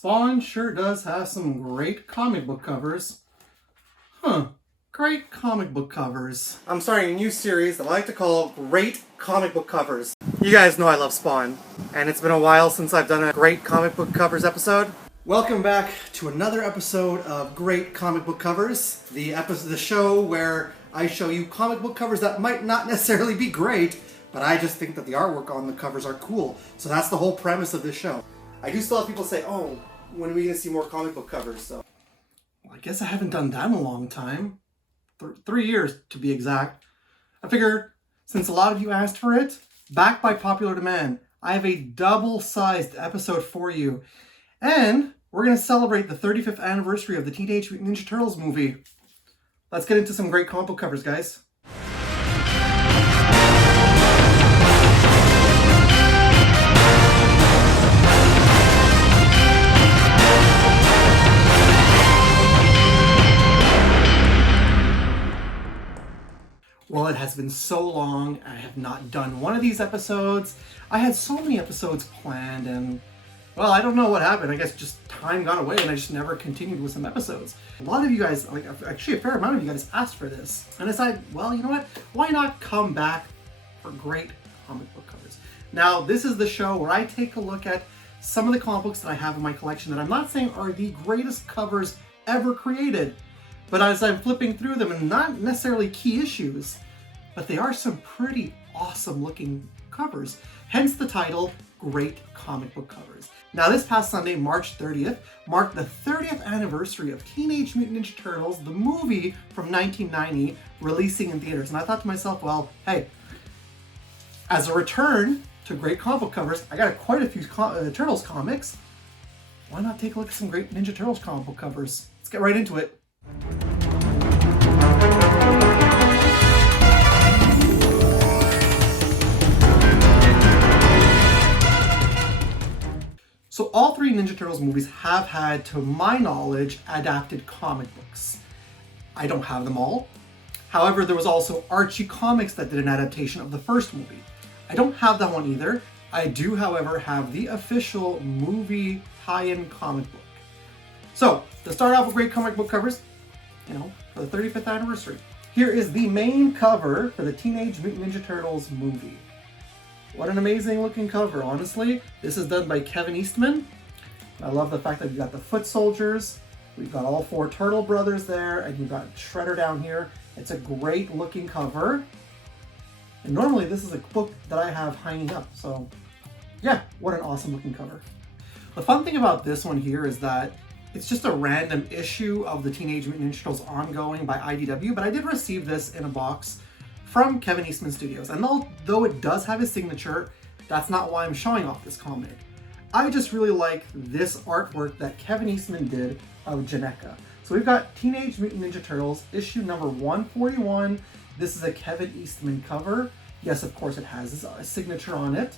Spawn sure does have some great comic book covers. Great comic book covers. I'm starting a new series that I like to call Great Comic Book Covers. You guys know I love Spawn, and it's been a while since I've done a Great Comic Book Covers episode. Welcome back to another episode of Great Comic Book Covers, the show where I show you comic book covers that might not necessarily be great, but I just think that the artwork on the covers are cool. So that's the whole premise of this show. I do still have people say, oh, when are we going to see more comic book covers? So, well, I guess I haven't done that in a long time. 3 years to be exact. I figure, since a lot of you asked for it, back by popular demand, I have a double-sized episode for you. And we're going to celebrate the 35th anniversary of the Teenage Mutant Ninja Turtles movie. Let's get into some great comic book covers, guys. Well, it has been so long, I have not done one of these episodes. I had so many episodes planned and, well, I don't know what happened. I guess just time got away and I just never continued with some episodes. A lot of you guys, actually a fair amount of you guys asked for this. And I decided, well, you know what? Why not come back for great comic book covers? Now, this is the show where I take a look at some of the comic books that I have in my collection that I'm not saying are the greatest covers ever created. But as I'm flipping through them, and not necessarily key issues, but they are some pretty awesome looking covers. Hence the title, Great Comic Book Covers. Now this past Sunday, March 30th, marked the 30th anniversary of Teenage Mutant Ninja Turtles, the movie from 1990, releasing in theaters. And I thought to myself, well, hey, as a return to great comic book covers, I got quite a few Turtles comics. Why not take a look at some great Ninja Turtles comic book covers? Let's get right into it. So all three Ninja Turtles movies have had, to my knowledge, adapted comic books. I don't have them all. However, there was also Archie Comics that did an adaptation of the first movie. I don't have that one either. I do, however, have the official movie tie-in comic book. So, to start off with great comic book covers, for the 35th anniversary, here is the main cover for the Teenage Mutant Ninja Turtles movie. What an amazing looking cover, honestly. This is done by Kevin Eastman. I love the fact that we've got the foot soldiers, we've got all four Turtle brothers there, and you've got Shredder down here. It's a great looking cover. And normally this is a book that I have hanging up, so yeah, what an awesome looking cover. The fun thing about this one here is that it's just a random issue of the Teenage Mutant Ninja Turtles ongoing by IDW, but I did receive this in a box from Kevin Eastman Studios. And though it does have his signature, that's not why I'm showing off this comic. I just really like this artwork that Kevin Eastman did of Jeneka. So we've got Teenage Mutant Ninja Turtles, issue number 141. This is a Kevin Eastman cover. Yes, of course it has his signature on it,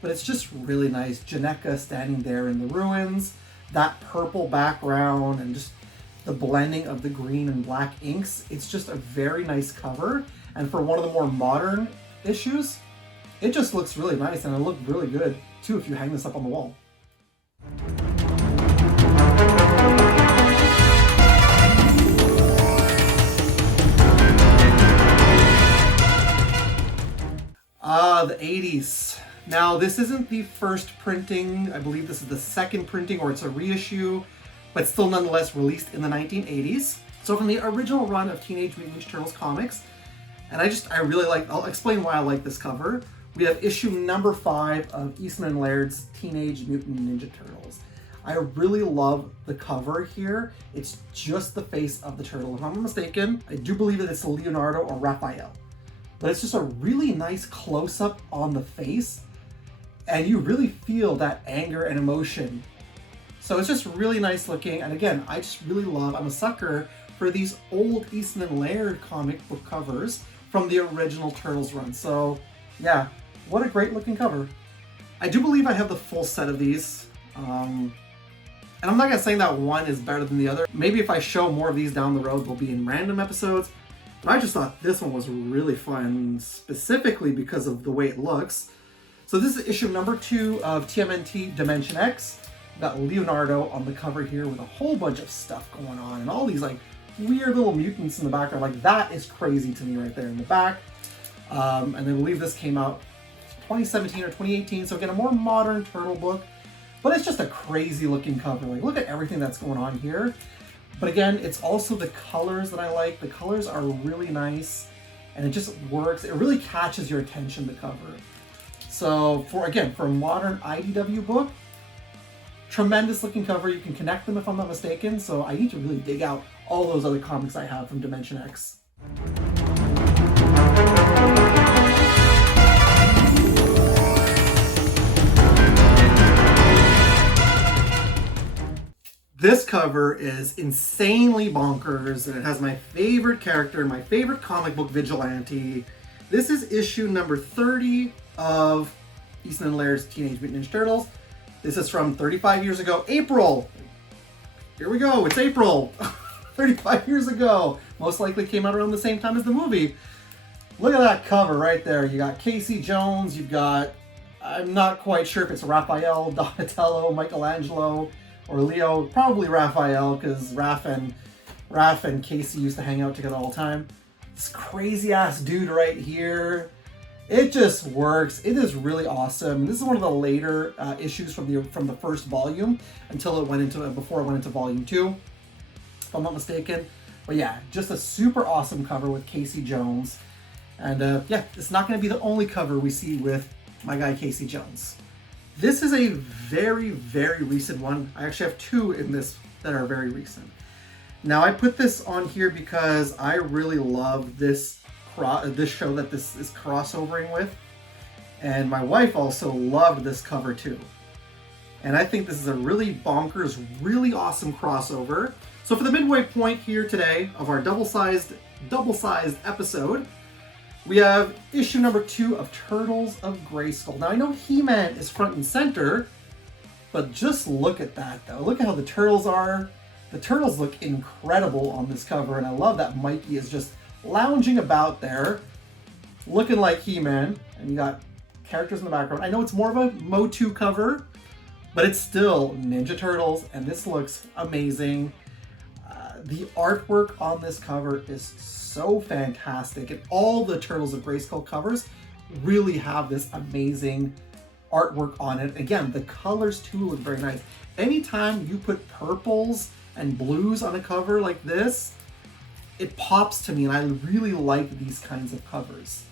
but it's just really nice. Jeneka standing there in the ruins, that purple background, and just the blending of the green and black inks. It's just a very nice cover. And for one of the more modern issues, it just looks really nice, and it'll look really good too if you hang this up on the wall. The 80s. Now, this isn't the first printing. I believe this is the second printing, or it's a reissue, but still nonetheless released in the 1980s. So from the original run of Teenage Mutant Ninja Turtles comics, and I really like, I'll explain why I like this cover. We have issue number 5 of Eastman and Laird's Teenage Mutant Ninja Turtles. I really love the cover here. It's just the face of the turtle. If I'm not mistaken, I do believe that it's Leonardo or Raphael. But it's just a really nice close-up on the face, and you really feel that anger and emotion. So it's just really nice looking, and again, I just really love, I'm a sucker for these old Eastman Laird comic book covers from the original Turtles run. So yeah, what a great looking cover. I do believe I have the full set of these. And I'm not gonna say that one is better than the other. Maybe if I show more of these down the road, they'll be in random episodes. But I just thought this one was really fun, specifically because of the way it looks. So this is issue number 2 of TMNT Dimension X. We've got Leonardo on the cover here with a whole bunch of stuff going on and all these like weird little mutants in the background. Like that is crazy to me right there in the back. And I believe this came out 2017 or 2018. So again, a more modern turtle book, but it's just a crazy looking cover. Like look at everything that's going on here. But again, it's also the colors that I like. The colors are really nice and it just works. It really catches your attention, the cover. So for a modern IDW book, tremendous looking cover. You can connect them if I'm not mistaken. So I need to really dig out all those other comics I have from Dimension X. This cover is insanely bonkers, and it has my favorite character, my favorite comic book vigilante. This is issue number 30 of Easton and Laird's Teenage Mutant Ninja Turtles. This is from 35 years ago, April. Here we go, it's April. 35 years ago. Most likely came out around the same time as the movie. Look at that cover right there. You got Casey Jones, you've got, I'm not quite sure if it's Raphael, Donatello, Michelangelo, or Leo, probably Raphael, because Raph and Casey used to hang out together all the time. This crazy ass dude right here. It just works. It is really awesome. This is one of the later issues from the first volume until it went into before it went into volume 2, if I'm not mistaken. But yeah, just a super awesome cover with Casey Jones. And yeah, it's not going to be the only cover we see with my guy Casey Jones. This is a very, very recent one. I actually have 2 in this that are very recent. Now I put this on here because I really love this show that this is crossovering with. And my wife also loved this cover too. And I think this is a really bonkers, really awesome crossover. So for the midway point here today of our double-sized episode, we have issue number 2 of Turtles of Grayskull. Now I know He-Man is front and center, but just look at that though. Look at how the turtles are. The turtles look incredible on this cover, and I love that Mikey is just lounging about there, looking like He-Man, and you got characters in the background. I know it's more of a Motu cover, but it's still Ninja Turtles, and this looks amazing. The artwork on this cover is so fantastic, and all the Turtles of Grayskull covers really have this amazing artwork on it. Again, the colors too look very nice. Anytime you put purples and blues on a cover like this, it pops to me, and I really like these kinds of covers.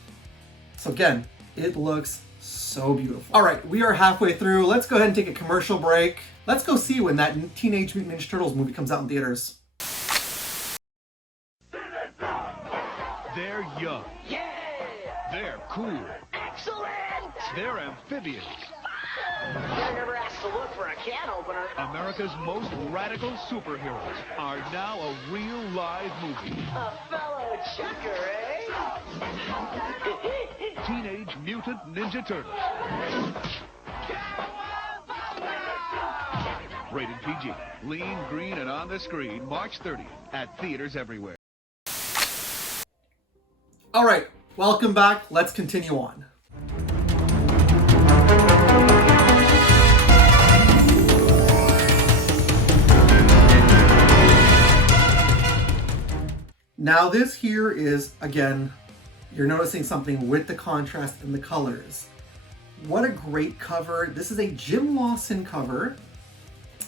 So again, it looks so beautiful. All right, we are halfway through. Let's go ahead and take a commercial break. Let's go see when that Teenage Mutant Ninja Turtles movie comes out in theaters. They're young. Yeah! They're cool. Excellent! They're amphibians. I never asked to look for a can opener. America's most radical superheroes are now a real live movie. A fellow checker, eh? Teenage Mutant Ninja Turtles. Rated PG. Lean, green, and on the screen March 30th at theaters everywhere. All right, welcome back. Let's continue on. Now this here is, again, you're noticing something with the contrast and the colors. What a great cover. This is a Jim Lawson cover.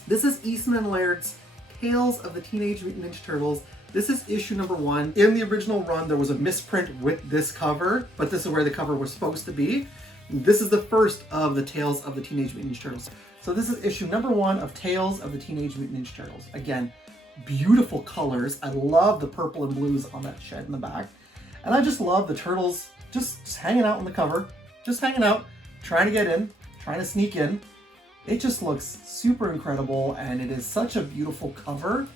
This is Easton and Laird's Tales of the Teenage Mutant Ninja Turtles. This is issue number 1. In the original run, there was a misprint with this cover, but this is where the cover was supposed to be. This is the first of the Tales of the Teenage Mutant Ninja Turtles. So this is issue number 1 of Tales of the Teenage Mutant Ninja Turtles. Again, beautiful colors. I love the purple and blues on that shed in the back. And I just love the turtles just hanging out on the cover, just hanging out, trying to get in, trying to sneak in. It just looks super incredible, and it is such a beautiful cover.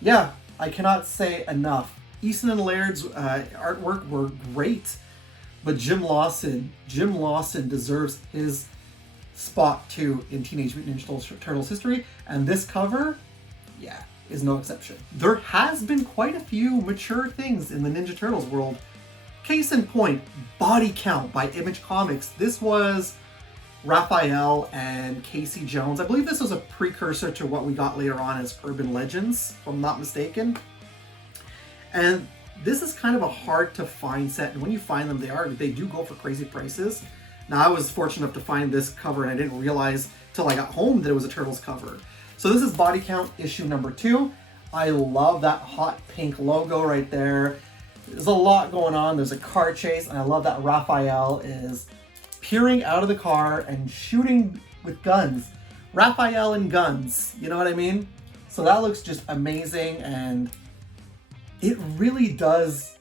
Yeah, I cannot say enough. Easton and Laird's artwork were great, but Jim Lawson deserves his spot too in Teenage Mutant Ninja Turtles history, and this cover, yeah, is no exception. There has been quite a few mature things in the Ninja Turtles world. Case in point, Body Count by Image Comics. This was Raphael and Casey Jones. I believe this was a precursor to what we got later on as Urban Legends, if I'm not mistaken. And this is kind of a hard to find set, and when you find them, they do go for crazy prices. Now, I was fortunate enough to find this cover, and I didn't realize till I got home that it was a Turtles cover. So this is Body Count issue number 2. I love that hot pink logo right there. There's a lot going on. There's a car chase, and I love that Raphael is peering out of the car and shooting with guns. Raphael and guns, you know what I mean? So that looks just amazing, and it really does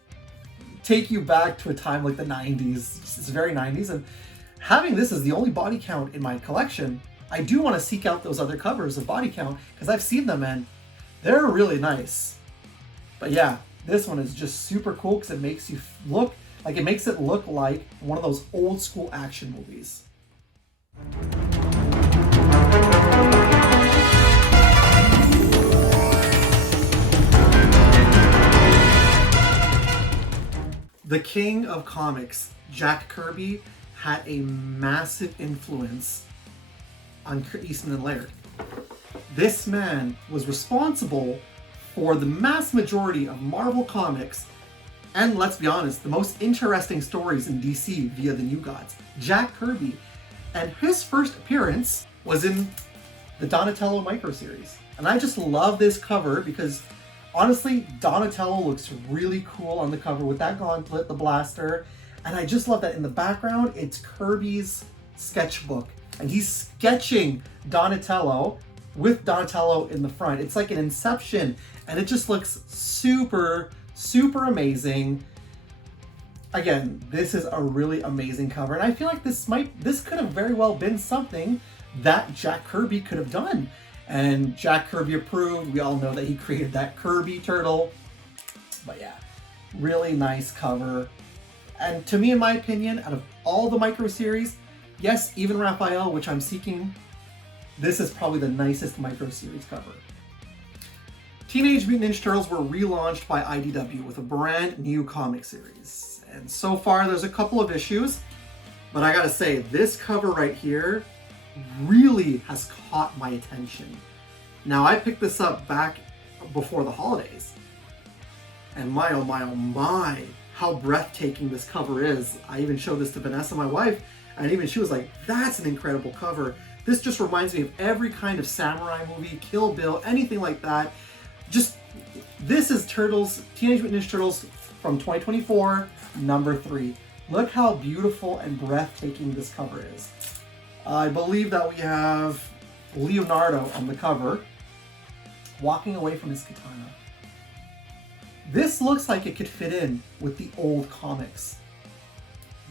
take you back to a time like the 90s. It's very 90s, and having this as the only Body Count in my collection, I do want to seek out those other covers of Body Count because I've seen them and they're really nice. But yeah, this one is just super cool because it makes it look like one of those old school action movies. The king of comics, Jack Kirby, had a massive influence on Eastman and Laird. This man was responsible for the mass majority of Marvel Comics, and let's be honest, the most interesting stories in DC via the New Gods. Jack Kirby, and his first appearance was in the Donatello micro series. And I just love this cover because honestly, Donatello looks really cool on the cover with that gauntlet, the blaster, and I just love that in the background, it's Kirby's sketchbook, and he's sketching Donatello with Donatello in the front. It's like an Inception, and it just looks super, super amazing. Again, this is a really amazing cover, and I feel like this could have very well been something that Jack Kirby could have done. And Jack Kirby approved. We all know that he created that Kirby turtle. But yeah, really nice cover. And to me, in my opinion, out of all the micro series, yes, even Raphael, which I'm seeking, this is probably the nicest micro series cover. Teenage Mutant Ninja Turtles were relaunched by IDW with a brand new comic series. And so far, there's a couple of issues, but I gotta say, this cover right here really has caught my attention. Now, I picked this up back before the holidays, and my oh my oh my, how breathtaking this cover is. I even showed this to Vanessa, my wife, and even she was like, that's an incredible cover. This just reminds me of every kind of samurai movie, Kill Bill, anything like that. This is Teenage Mutant Ninja Turtles from 2024, number 3. Look how beautiful and breathtaking this cover is. I believe that we have Leonardo on the cover, walking away from his katana. This looks like it could fit in with the old comics.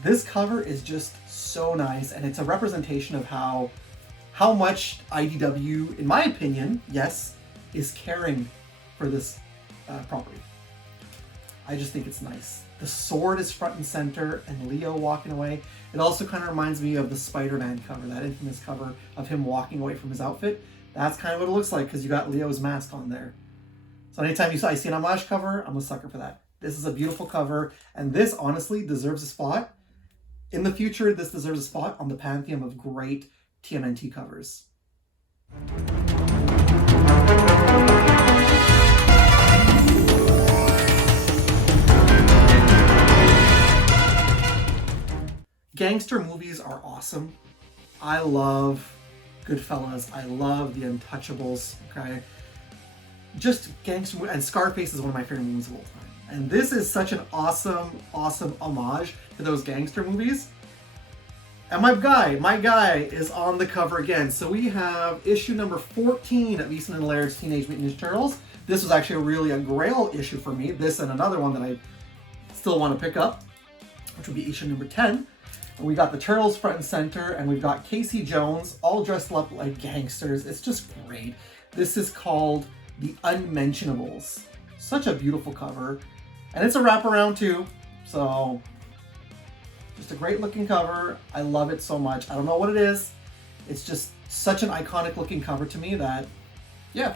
This cover is just so nice, and it's a representation of how much IDW, in my opinion, yes, is caring for this property. I just think it's nice. The sword is front and center, and Leo walking away. It also kind of reminds me of the Spider-Man cover, that infamous cover of him walking away from his outfit. That's kind of what it looks like because you got Leo's mask on there. So anytime I see an homage cover, I'm a sucker for that. This is a beautiful cover, and this honestly deserves a spot. In the future, this deserves a spot on the pantheon of great TMNT covers. Gangster movies are awesome. I love Goodfellas. I love The Untouchables. Okay, just gangster movies, and Scarface is one of my favorite movies of all time. And this is such an awesome, awesome homage to those gangster movies. And my guy is on the cover again. So we have issue number 14 of Eastman and Laird's Teenage Mutant Ninja Turtles. This was actually really a grail issue for me. This and another one that I still want to pick up, which would be issue number 10. And we got the Turtles front and center, and we've got Casey Jones all dressed up like gangsters. It's just great. This is called The Unmentionables. Such a beautiful cover. And it's a wraparound too, so just a great looking cover. I love it so much. I don't know what it is. It's just such an iconic looking cover to me that, yeah,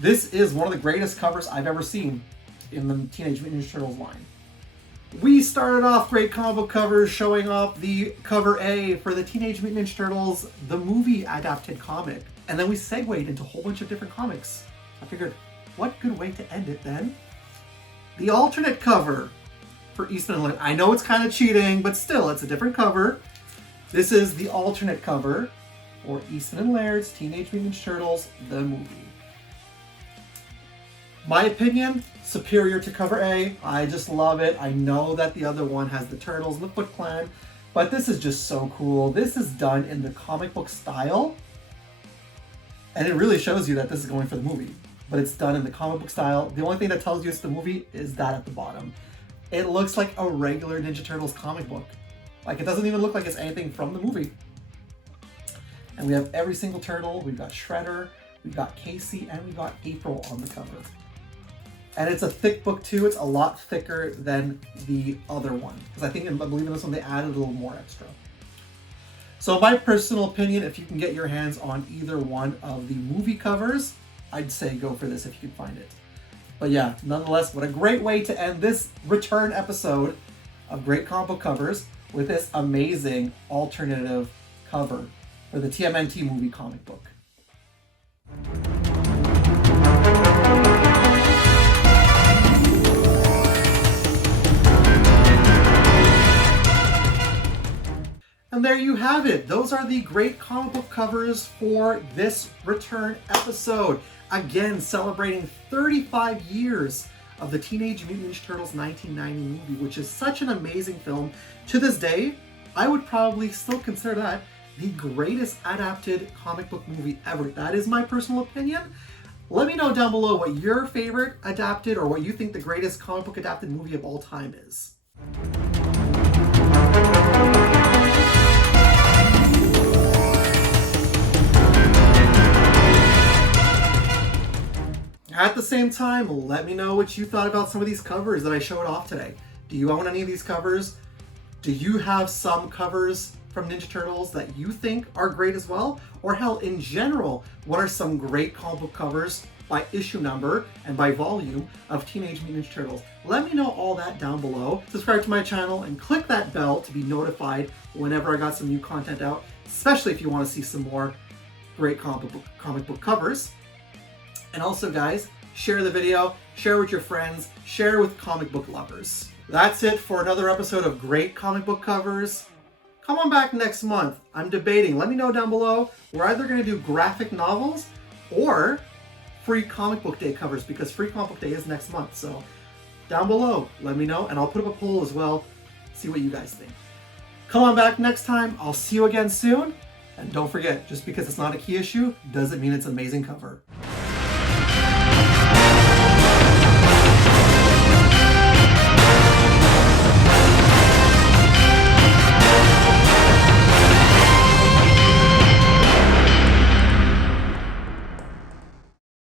this is one of the greatest covers I've ever seen in the Teenage Mutant Ninja Turtles line. We started off great comic book covers showing off the cover A for the Teenage Mutant Ninja Turtles, the movie adapted comic. And then we segued into a whole bunch of different comics. I figured, what good way to end it then? The alternate cover for Eastman and Laird. I know it's kind of cheating, but still, it's a different cover. This is the alternate cover for Eastman and Laird's Teenage Mutant Ninja Turtles, the movie. My opinion, superior to cover A. I just love it. I know that the other one has the Turtles and the Foot Clan, but this is just so cool. This is done in the comic book style, and it really shows you that this is going for the movie, but it's done in the comic book style. The only thing that tells you it's the movie is that at the bottom. It looks like a regular Ninja Turtles comic book. Like, it doesn't even look like it's anything from the movie. And we have every single turtle. We've got Shredder, we've got Casey, and we've got April on the cover. And it's a thick book too. It's a lot thicker than the other one. Because I believe in this one they added a little more extra. So my personal opinion, if you can get your hands on either one of the movie covers, I'd say go for this if you can find it. But yeah, nonetheless, what a great way to end this return episode of Great Comic Book Covers with this amazing alternative cover for the TMNT movie comic book. And there you have it. Those are the great comic book covers for this return episode. Again, celebrating 35 years of the Teenage Mutant Ninja Turtles 1990 movie, which is such an amazing film. To this day, I would probably still consider that the greatest adapted comic book movie ever. That is my personal opinion. Let me know down below what your favorite adapted or what you think the greatest comic book adapted movie of all time is. At the same time, let me know what you thought about some of these covers that I showed off today. Do you own any of these covers? Do you have some covers from Ninja Turtles that you think are great as well? Or hell, in general, what are some great comic book covers by issue number and by volume of Teenage Mutant Ninja Turtles? Let me know all that down below. Subscribe to my channel and click that bell to be notified whenever I got some new content out, especially if you want to see some more great comic book covers. And also, guys, share the video, share with your friends, share with comic book lovers. That's it for another episode of Great Comic Book Covers. Come on back next month. I'm debating. Let me know down below. We're either going to do graphic novels or free comic book day covers, because free comic book day is next month. So down below, let me know, and I'll put up a poll as well. See what you guys think. Come on back next time. I'll see you again soon. And don't forget, just because it's not a key issue doesn't mean it's an amazing cover.